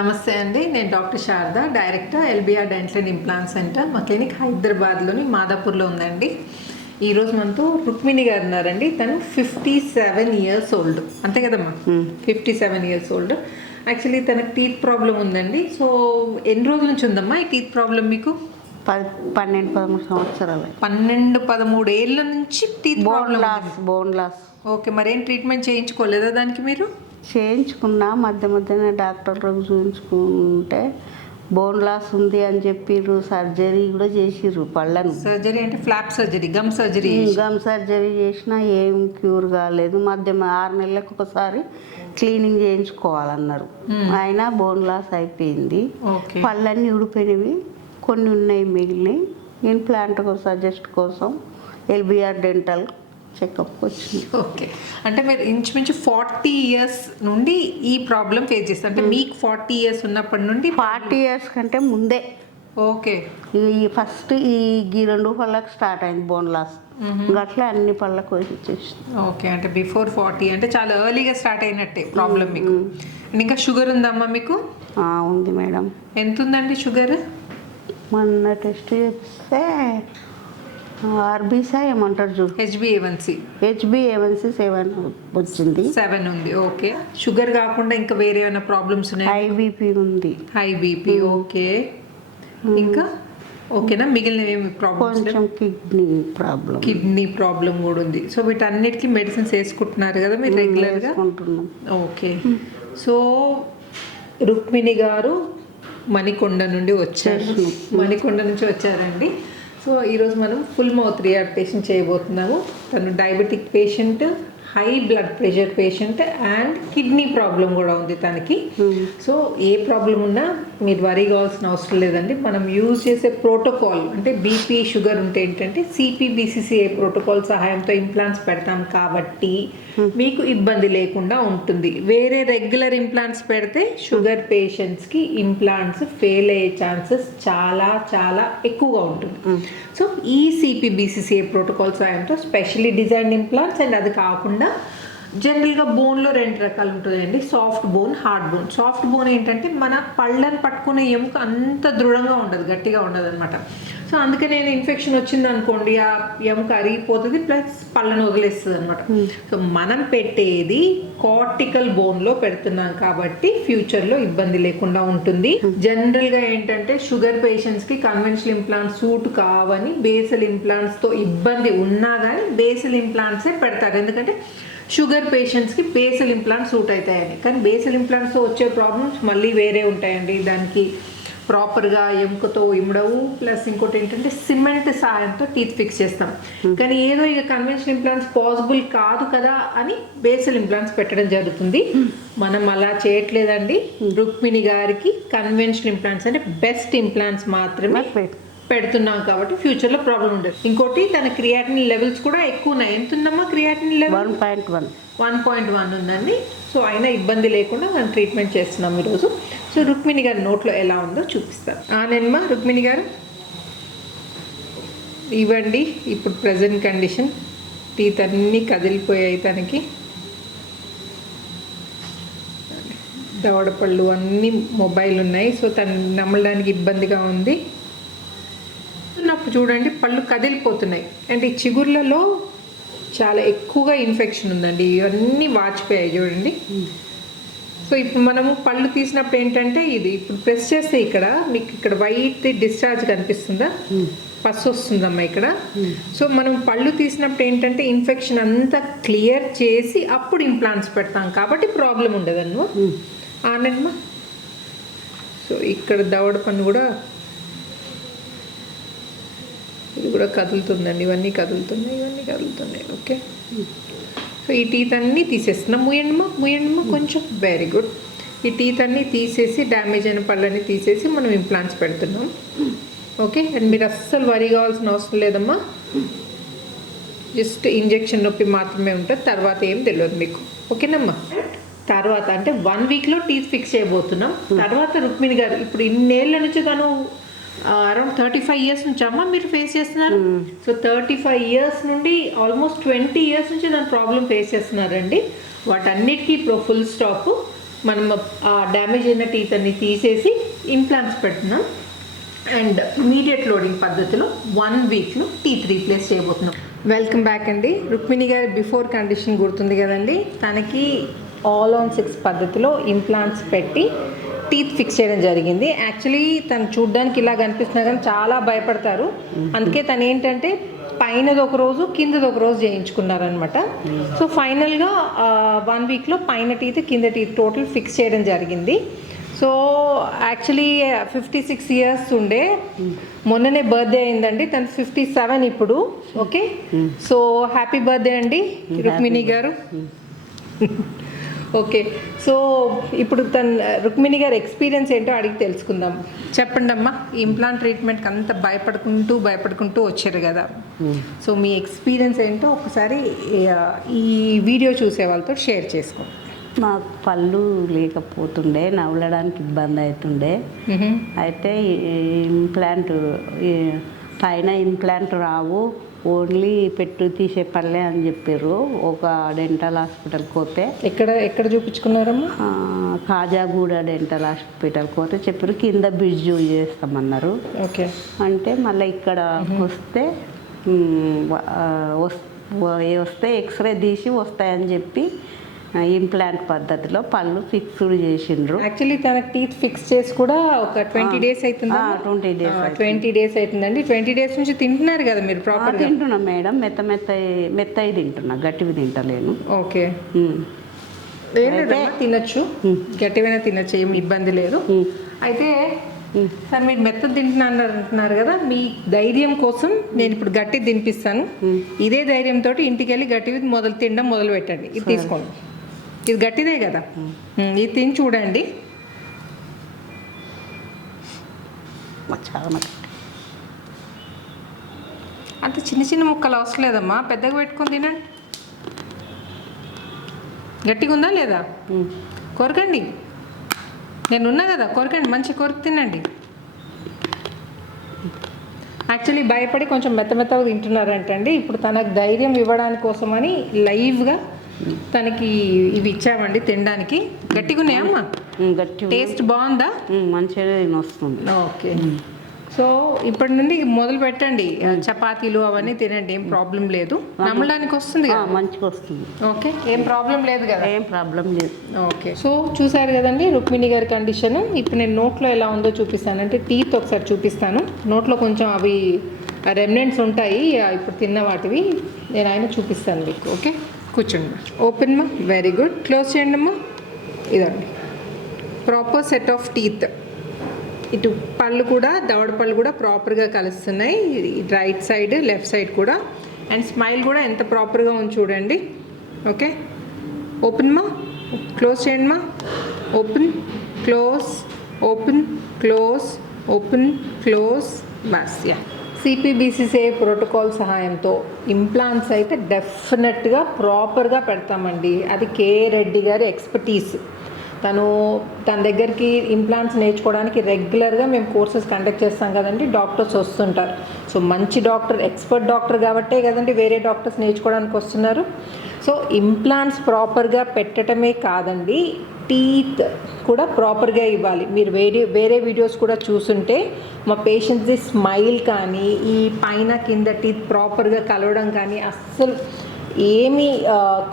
నమస్తే అండి, నేను doctor Sharada, director LBR dental and implant centre. మా క్లినిక్ హైదరాబాద్లోని మాదాపూర్లో ఉందండి. ఈరోజు మనతో రుక్మిణి గారు ఉన్నారండి. తను 57 years ఓల్డ్, అంతే కదమ్మా? 57 years ఓల్డ్. యాక్చువల్లీ తనకు టీత్ ప్రాబ్లం ఉందండి. సో ఎన్ని రోజుల నుంచి ఉందమ్మా ఈ టీత్ ప్రాబ్లం మీకు? 12-13 సంవత్సరాలు. 12-13 ఏళ్ళ నుంచి teeth problem. Bone loss. Okay, మరేం ట్రీట్మెంట్ చేయించుకోలేదా దానికి మీరు? చేయించుకున్నా, మధ్యనే డాక్టర్లకు చూపించుకుంటే బోన్ లాస్ ఉంది అని చెప్పిర్రు. సర్జరీ కూడా చేసిర్రు పళ్ళను. సర్జరీ అంటే flap surgery, gum surgery. Gum surgery చేసినా ఏం క్యూర్ కాలేదు. 6 నెలలకు ఒకసారి క్లీనింగ్ చేయించుకోవాలన్నారు. అయినా బోన్ లాస్ అయిపోయింది. పళ్ళన్నీ ఊడిపోయినవి, కొన్ని ఉన్నాయి మిగిలినవి. ఇంప్లాంట్ సజెస్ట్ కోసం ఎల్బిఆర్ డెంటల్ చెకప్ వచ్చింది. ఓకే, అంటే మీరు ఇంచుమించు 40 years నుండి ఈ ప్రాబ్లం ఫేస్ చేస్తారు. అంటే మీకు 40 years ఉన్నప్పటి నుండి 40 years కంటే ముందే. ఓకే, ఈ ఫస్ట్ ఈ 2 పళ్ళకు స్టార్ట్ అయింది బోన్ లాస్. అట్లా అన్ని పళ్ళకు వచ్చేసింది. ఓకే, అంటే బిఫోర్ 40 అంటే చాలా ఎర్లీగా స్టార్ట్ అయినట్టే ప్రాబ్లం మీకు. ఇంకా షుగర్ ఉందమ్మా మీకు? ఉంది మేడం. ఎంత ఉందండి షుగర్? మొన్న టెస్ట్ చేస్తే ఆర్బీసీ ఏమంటారు చూడు, హెచ్బిఏవన్సీ 7 వచ్చింది. 7 ఉంది. ఓకే, షుగర్ కాకుండా ఇంకా వేరే ఏమైనా ప్రాబ్లమ్స్ ఉన్నాయి? హై బీపీ ఉంది. High BP, okay. ఇంకా ఓకేనా? మిగిలిన ఏమి ప్రాబ్లమ్స్? కొంచెం కిడ్నీ ప్రాబ్లం కూడా ఉంది. సో వీటన్నిటికీ మెడిసిన్స్ వేసుకుంటున్నారు కదా మీరు రెగ్యులర్గా? ఓకే. సో రుక్మిణి గారు మణికొండ నుండి వచ్చారండి. సో ఈరోజు మనం ఫుల్ మౌత్ రిహాబిలిటేషన్ చేయబోతున్నాము. తను diabetic patient, high blood pressure patient and kidney problem కూడా ఉంది తనకి. సో ఏ ప్రాబ్లం ఉన్నా మీరు వరీ కావాల్సిన అవసరం లేదండి. మనం యూజ్ చేసే ప్రోటోకాల్ అంటే బీపీ షుగర్ ఉంటే ఏంటంటే సిపిబిసిసిఐ ప్రోటోకాల్ సహాయంతో ఇంప్లాంట్స్ పెడతాం కాబట్టి మీకు ఇబ్బంది లేకుండా ఉంటుంది. వేరే రెగ్యులర్ ఇంప్లాంట్స్ పెడితే షుగర్ పేషెంట్స్కి ఇంప్లాంట్స్ ఫెయిల్ అయ్యే ఛాన్సెస్ చాలా చాలా ఎక్కువగా ఉంటుంది. సో ఈ సిపిబిసిసిఐ ప్రోటోకాల్ సహాయంతో స్పెషల్లీ డిజైన్ ఇంప్లాంట్స్ అండ్ అది కాకుండా జనరల్గా బోన్లో 2 రకాలు ఉంటుందండి, soft bone, hard bone. Soft bone ఏంటంటే మన పళ్ళని పట్టుకునే ఎముక అంత దృఢంగా ఉండదు, గట్టిగా ఉండదు అనమాట. సో అందుకనే ఇన్ఫెక్షన్ వచ్చింది అనుకోండి, ఆ ఎముక అరిగిపోతుంది, ప్లస్ పళ్ళను వదిలేస్తుంది అనమాట. సో మనం పెట్టేది కార్టికల్ బోన్లో పెడుతున్నాం కాబట్టి ఫ్యూచర్లో ఇబ్బంది లేకుండా ఉంటుంది. జనరల్గా ఏంటంటే షుగర్ పేషెంట్స్కి కన్వెన్షనల్ ఇంప్లాంట్స్ సూట్ కావని బేసల్ ఇంప్లాంట్స్తో ఇబ్బంది ఉన్నా కానీ బేసల్ ఇంప్లాంట్సే పెడతారు. ఎందుకంటే షుగర్ పేషెంట్స్కి బేసల్ ఇంప్లాంట్స్ సూట్ అవుతాయని. కానీ బేసల్ ఇంప్లాంట్స్తో వచ్చే ప్రాబ్లమ్స్ మళ్ళీ వేరే ఉంటాయండి. దానికి ప్రాపర్గా ఎముకతో ఇమ్మడవు, ప్లస్ ఇంకోటి ఏంటంటే సిమెంట్ సహాయంతో టీత్ ఫిక్స్ చేస్తాం. కానీ ఏదో ఇక కన్వెన్షనల్ ఇంప్లాంట్స్ పాసిబుల్ కాదు కదా అని బేసల్ ఇంప్లాంట్స్ పెట్టడం జరుగుతుంది. మనం అలా చేయట్లేదండి. రుక్మిణి గారికి కన్వెన్షనల్ ఇంప్లాంట్స్ అంటే బెస్ట్ ఇంప్లాంట్స్ మాత్రమే పెడుతున్నాం కాబట్టి ఫ్యూచర్లో ప్రాబ్లం ఉండదు. ఇంకోటి తన క్రియాటినిన్ లెవెల్స్ కూడా ఎక్కువ ఉన్నాయి. ఎంత ఉందమ్మా క్రియాటినిన్ లెవెల్? 1.1 ఉందండి. సో అయినా ఇబ్బంది లేకుండా మనం ట్రీట్మెంట్ చేస్తున్నాం ఈరోజు. సో రుక్మిణి గారి నోట్లో ఎలా ఉందో చూపిస్తాను. నేనమ్మా రుక్మిణి గారు ఇవ్వండి. ఇప్పుడు ప్రజెంట్ కండిషన్ టీత్ అన్నీ కదిలిపోయాయి. తనకి దవడపళ్ళు అన్నీ మొబైల్ ఉన్నాయి. సో తను నమ్మడానికి ఇబ్బందిగా ఉంది. అప్పుడు చూడండి పళ్ళు కదిలిపోతున్నాయి. అండ్ ఈ చిగుర్లలో చాలా ఎక్కువగా ఇన్ఫెక్షన్ ఉందండి. ఇవన్నీ వాచిపోయాయి చూడండి. సో ఇప్పుడు మనము పళ్ళు తీసినప్పుడు ఏంటంటే ఇది ఇప్పుడు ప్రెస్ చేస్తే ఇక్కడ మీకు ఇక్కడ వైట్ డిశ్చార్జ్ కనిపిస్తుందా? పస్ వస్తుందమ్మా ఇక్కడ. సో మనం పళ్ళు తీసినప్పుడు ఏంటంటే ఇన్ఫెక్షన్ అంతా క్లియర్ చేసి అప్పుడు ఇంప్లాంట్స్ పెడతాం కాబట్టి ప్రాబ్లం ఉండదన్నమా. ఆనందమ్మా. సో ఇక్కడ దవడ పన్ను కూడా ఇది కూడా కదులుతుందండి. ఇవన్నీ కదులుతున్నాయి. ఓకే, సో ఈ టీత్ అన్నీ తీసేస్తున్నాం. ముయ్యండిమా కొంచెం. Very good. ఈ టీత్ అన్నీ తీసేసి డ్యామేజ్ అయిన పళ్ళన్నీ తీసేసి మనం ఇంప్లాంట్స్ పెడుతున్నాం. ఓకే, అండ్ మీరు అస్సలు వరి కావాల్సిన అవసరం లేదమ్మా. జస్ట్ ఇంజెక్షన్ నొప్పి మాత్రమే ఉంటుంది, తర్వాత ఏం తెలియదు మీకు. ఓకేనమ్మా. తర్వాత అంటే 1 weekలో టీత్ ఫిక్స్ చేయబోతున్నాం. తర్వాత రుక్మిణి గారు ఇప్పుడు ఇన్నేళ్ల నుంచి తను అరౌండ్ 35 years నుంచి అమ్మ మీరు ఫేస్ చేస్తున్నారు. సో 35 years నుండి ఆల్మోస్ట్ 20 years నుంచి దాని ప్రాబ్లం ఫేస్ చేస్తున్నారండి. వాటన్నిటికీ ఇప్పుడు ఫుల్ స్టాప్. మనం ఆ డ్యామేజ్ అయిన టీత్ అన్ని తీసేసి ఇంప్లాంట్స్ పెడుతున్నాం. అండ్ ఇమీడియట్ లోడింగ్ పద్ధతిలో 1 వీక్లో టీత్ రీప్లేస్ చేయబోతున్నాం. వెల్కమ్ బ్యాక్ అండి. రుక్మిణి గారి బిఫోర్ కండిషన్ గుర్తుంది కదండి. తనకి ఆల్ ఆన్ 6 పద్ధతిలో ఇంప్లాంట్స్ పెట్టి టీత్ ఫిక్స్ చేయడం జరిగింది. యాక్చువల్లీ తను చూడ్డానికి ఇలా కనిపిస్తున్నా కానీ చాలా భయపడతారు. అందుకే తను ఏంటంటే పైనది ఒక రోజు కిందది ఒక రోజు చేయించుకున్నారనమాట. సో ఫైనల్గా 1 వీక్లో పైన టీత్ కింద టీత్ టోటల్ ఫిక్స్ చేయడం జరిగింది. సో యాక్చువల్లీ 56 ఇయర్స్ ఉండే, మొన్ననే బర్త్డే అయిందండి. తను 57 ఇప్పుడు. ఓకే, సో హ్యాపీ బర్త్డే అండి రుక్మిణి గారు. ఓకే, సో ఇప్పుడు రుక్మిణి గారి ఎక్స్పీరియన్స్ ఏంటో అడిగి తెలుసుకుందాం. చెప్పండి అమ్మా, ఇంప్లాంట్ ట్రీట్మెంట్కి అంత భయపడుకుంటూ వచ్చారు కదా. సో మీ ఎక్స్పీరియన్స్ ఏంటో ఒకసారి ఈ వీడియో చూసే వాళ్ళతో షేర్ చేసుకోండి. నాకు పళ్ళు లేకపోతుండే, నవ్వడానికి ఇబ్బంది అవుతుండే. అయితే ఇంప్లాంట్ పైన ఇంప్లాంట్ రావు, ఓన్లీ పెట్టు తీసే పళ్ళే అని చెప్పారు. ఒక డెంటల్ హాస్పిటల్కి పోతే ఎక్కడ చూపించుకున్నారమ్మా? కాజాగూడ డెంటల్ హాస్పిటల్కి పోతే చెప్పారు కింద బ్రిడ్జ్ చేస్తామన్నారు. ఓకే, అంటే మళ్ళీ ఇక్కడ వస్తే ఎక్స్రే తీసి వస్తాయని చెప్పి ఇంప్లాంట్ పద్ధతిలో పళ్ళు ఫిక్స్డ్ చేసిండ్రు. యాక్చువల్లీ తనకి టీత్ ఫిక్స్ చేసి కూడా ఒక 20 డేస్ అవుతుంది. 20 డేస్ అవుతుందండి. 20 డేస్ నుంచి తింటున్నారు కదా మీరు? ప్రాపర్ తింటున్నా మేడం, మెత్తయి తింటున్నా, గట్టివి తింటలేను. ఓకే, తినచ్చు, గట్టివైనా తినచ్చు, ఏమి ఇబ్బంది లేదు. అయితే సార్ మీరు మెత్తది తింటున్నారు కదా, మీ ధైర్యం కోసం నేను ఇప్పుడు గట్టి తినిపిస్తాను. ఇదే ధైర్యంతో ఇంటికి వెళ్ళి గట్టివి తినడం మొదలు పెట్టండి. ఇది తీసుకోండి, ఇది గట్టిదే కదా, ఇది తిని చూడండి. అంత చిన్న చిన్న ముక్కలు అవసరం లేదమ్మా, పెద్దగా పెట్టుకొని తినండి. గట్టిగా ఉందా లేదా? కొరకండి, నేను ఉన్నా కదా, కొరకండి, మంచి కొరకు తినండి. యాక్చువల్లీ భయపడి కొంచెం మెత్తగా తింటున్నారంటండి. ఇప్పుడు తనకు ధైర్యం ఇవ్వడానికి కోసమని లైవ్గా తనకి ఇవి ఇచ్చామండి తినడానికి. గట్టిగా ఉన్నాయమ్మా? టేస్ట్ బాగుందా? మంచిగా వస్తుంది. ఓకే, సో ఇప్పటి నుండి మొదలు పెట్టండి, చపాతీలు అవన్నీ తినండి, ఏం ప్రాబ్లం లేదు. నమ్మడానికి వస్తుంది కదా? మంచిగా వస్తుంది. ఓకే, ఏం ప్రాబ్లం లేదు కదా? ఏం ప్రాబ్లం లేదు. ఓకే, సో చూసారు కదండి రుక్మిణి గారి కండిషన్. ఇప్పుడు నేను నోట్లో ఎలా ఉందో చూపిస్తాను. అంటే టీత్ ఒకసారి చూపిస్తాను. నోట్లో కొంచెం అవి రెమినెంట్స్ ఉంటాయి ఇప్పుడు తిన్న వాటివి, నేను ఆయన చూపిస్తాను మీకు. ఓకే, కూర్చోండి. ఓపెన్ మా, వెరీ గుడ్. క్లోజ్ చేయండి అమ్మా. ఇదండి ప్రాపర్ సెట్ ఆఫ్ టీత్. ఇటు పళ్ళు కూడా, దవడ పళ్ళు కూడా ప్రాపర్గా కలుస్తున్నాయి, రైట్ సైడ్ లెఫ్ట్ సైడ్ కూడా. అండ్ స్మైల్ కూడా ఎంత ప్రాపర్గా ఉంది చూడండి. ఓకే, ఓపెన్ మా, క్లోజ్ చేయండి మా. Open, close, open, close, open, close, bus. Yeah, సిపిబిసిసిఐ protocol సహాయంతో ఇంప్లాంట్స్ అయితే డెఫినెట్గా ప్రాపర్గా పెడతామండి. అది కే రెడ్డి గారి ఎక్స్పర్టీస్. తన దగ్గరికి ఇంప్లాంట్స్ నేర్చుకోవడానికి రెగ్యులర్గా మేము కోర్సెస్ కండక్ట్ చేస్తాం కదండి. డాక్టర్స్ వస్తుంటారు. సో మంచి డాక్టర్, ఎక్స్పర్ట్ డాక్టర్ కాబట్టే కదండి వేరే డాక్టర్స్ నేర్చుకోవడానికి వస్తున్నారు. సో ఇంప్లాంట్స్ ప్రాపర్గా పెట్టడమే కాదండి, టీత్ కూడా ప్రాపర్గా ఇవ్వాలి. మీరు వేరే వీడియోస్ కూడా చూసుంటే మా పేషెంట్స్ది స్మైల్ కానీ, ఈ పైన కింద టీత్ ప్రాపర్గా కలవడం కానీ అస్సలు ఏమీ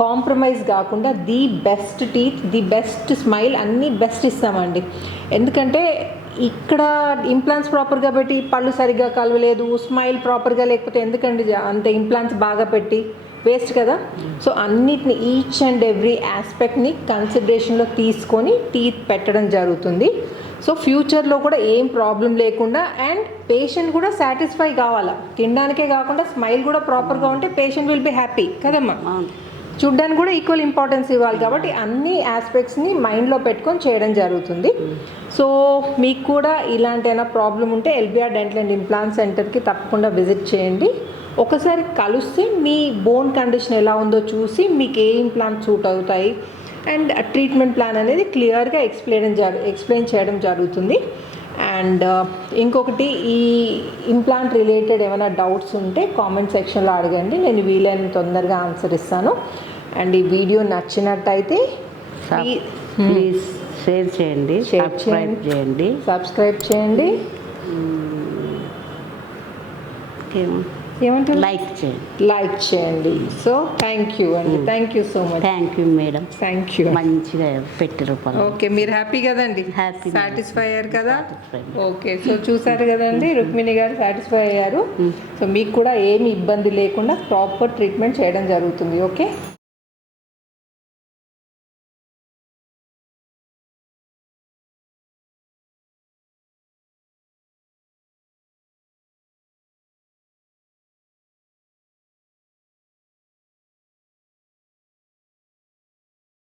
కాంప్రమైజ్ కాకుండా the best teeth, the best smile, అన్నీ బెస్ట్ ఇస్తామండి. ఎందుకంటే ఇక్కడ ఇంప్లాంట్స్ ప్రాపర్గా పెట్టి పళ్ళు సరిగ్గా కలవలేదు, స్మైల్ ప్రాపర్గా లేకపోతే ఎందుకండి అంత ఇంప్లాంట్స్ బాగా పెట్టి వేస్ట్ కదా. సో అన్నిటిని, ఈచ్ అండ్ ఎవ్రీ ఆస్పెక్ట్ని కన్సిడరేషన్లో తీసుకొని టీత్ పెట్టడం జరుగుతుంది. సో ఫ్యూచర్లో కూడా ఏం ప్రాబ్లం లేకుండా, అండ్ పేషెంట్ కూడా సాటిస్ఫై కావాలా, తినడానికే కాకుండా స్మైల్ కూడా ప్రాపర్గా ఉంటే పేషెంట్ విల్ బి హ్యాపీ కదమ్మా. చూడ్డానికి కూడా ఈక్వల్ ఇంపార్టెన్స్ ఇవ్వాలి కాబట్టి అన్ని ఆస్పెక్ట్స్ని మైండ్లో పెట్టుకొని చేయడం జరుగుతుంది. సో మీకు కూడా ఇలాంటి ఏమైనా ప్రాబ్లం ఉంటే ఎల్బిఆర్ డెంటల్ అండ్ ఇంప్లాంట్ సెంటర్కి తప్పకుండా విజిట్ చేయండి. ఒకసారి కలిస్తే మీ బోన్ కండిషన్ ఎలా ఉందో చూసి మీకు ఏ ఇంప్లాంట్ సూట్ అవుతాయి అండ్ ట్రీట్మెంట్ ప్లాన్ అనేది క్లియర్గా ఎక్స్ప్లెయిన్ చేయడం జరుగుతుంది. అండ్ ఇంకొకటి, ఈ ఇంప్లాంట్ రిలేటెడ్ ఏమైనా డౌట్స్ ఉంటే కామెంట్ సెక్షన్లో అడగండి, నేను వీలైన తొందరగా ఆన్సర్ ఇస్తాను. అండ్ ఈ వీడియో నచ్చినట్టయితే ప్లీజ్ షేర్ చేయండి, Share సబ్స్క్రైబ్ చేయండి. సబ్స్క్రైబ్ చేయండి, ఏమంటారు, లైక్ చేయండి. లైక్ చేయండి. సో థ్యాంక్ యూ అండి, thank you so much. Thank you madam, thank you. మంచిగా పెట్టి రూపాయలు. ఓకే, మీరు హ్యాపీ కదండి? Happy. సాటిస్ఫై అయ్యారు కదా? Satisfied. ఓకే, సో చూసారు కదండి, రుక్మిణి గారు సాటిస్ఫై అయ్యారు. సో మీకు కూడా ఏమి ఇబ్బంది లేకుండా ప్రాపర్ ట్రీట్మెంట్ చేయడం జరుగుతుంది. ఓకే.